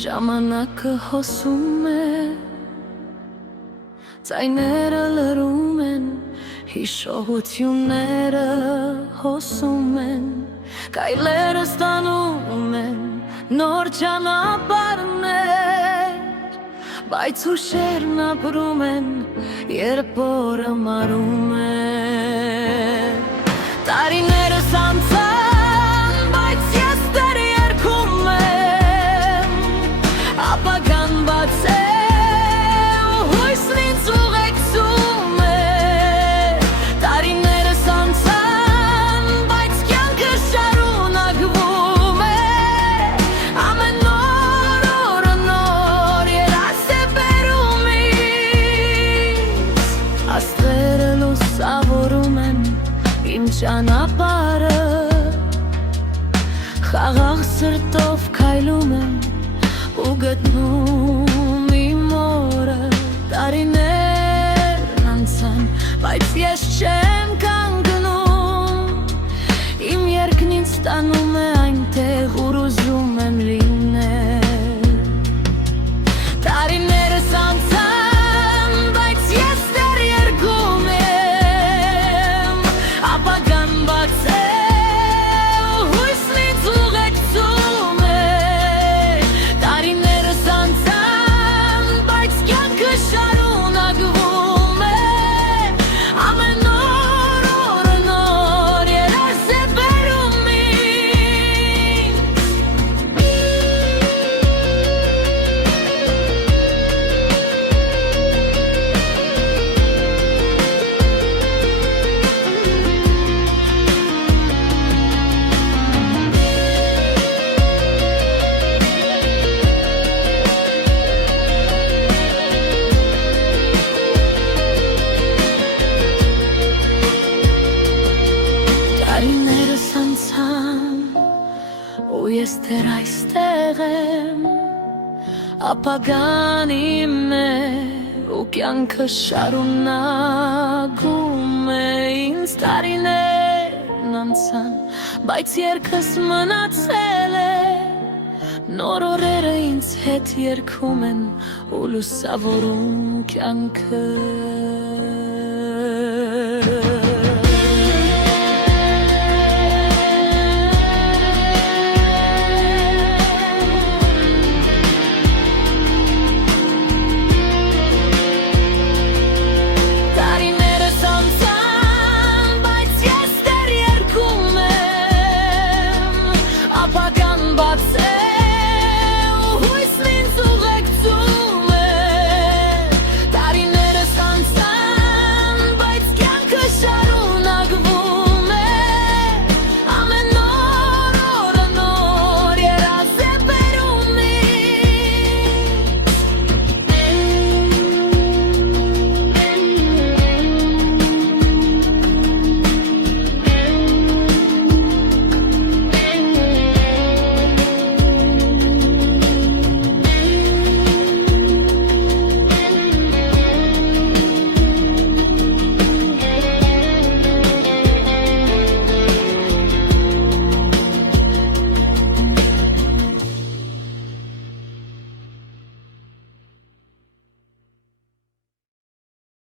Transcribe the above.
Ժամանակը հոսում է, ձայները լռում են, հիշողությունները հոսում են, կայլերը ստանում են նոր ճանապարհներ, բայց ուշերն ապրում են, երբ օրը մարում է։ Տարիներս անցան, բայց ես դեռ երգում եմ, ապագան բաց է ու հույսն ինձ ուղեկցում է։ Տարիներս անցան, բայց կյանքը շարունակվում է, ամեն օր օրը նոր երաս է բերում ինձ, աստղերը լուսավորում են իմ ճանապարհը, խաղաղ սրտով քայլում եմ ու գտնում իմ օրը։ Տարիներն անցան, բայց ես չեմ կանգնում, իմ երգն ինձ տանում է այնտեղ, ուր ուզում եմ լինել։ Տարիներս անցան, բայց ես դեռ երգում եմ, ապագան բաց է ու հույսն ինձ ուղեկցում է։ Տարիներս անցան, բայց կյանքը շարունակվում է, ամեն օր օրը նոր երաս է բերում ինձ։ Տարիներս անցան, ու ես դեռ այստեղ եմ, ապագան իմն է, ու կյանքը շարունակում է ինձ։ Տարիներն անցան, բայց երգս մնացել է, նոր օրերը ինձ հետ երգում են ու լուսավորում կյանքը։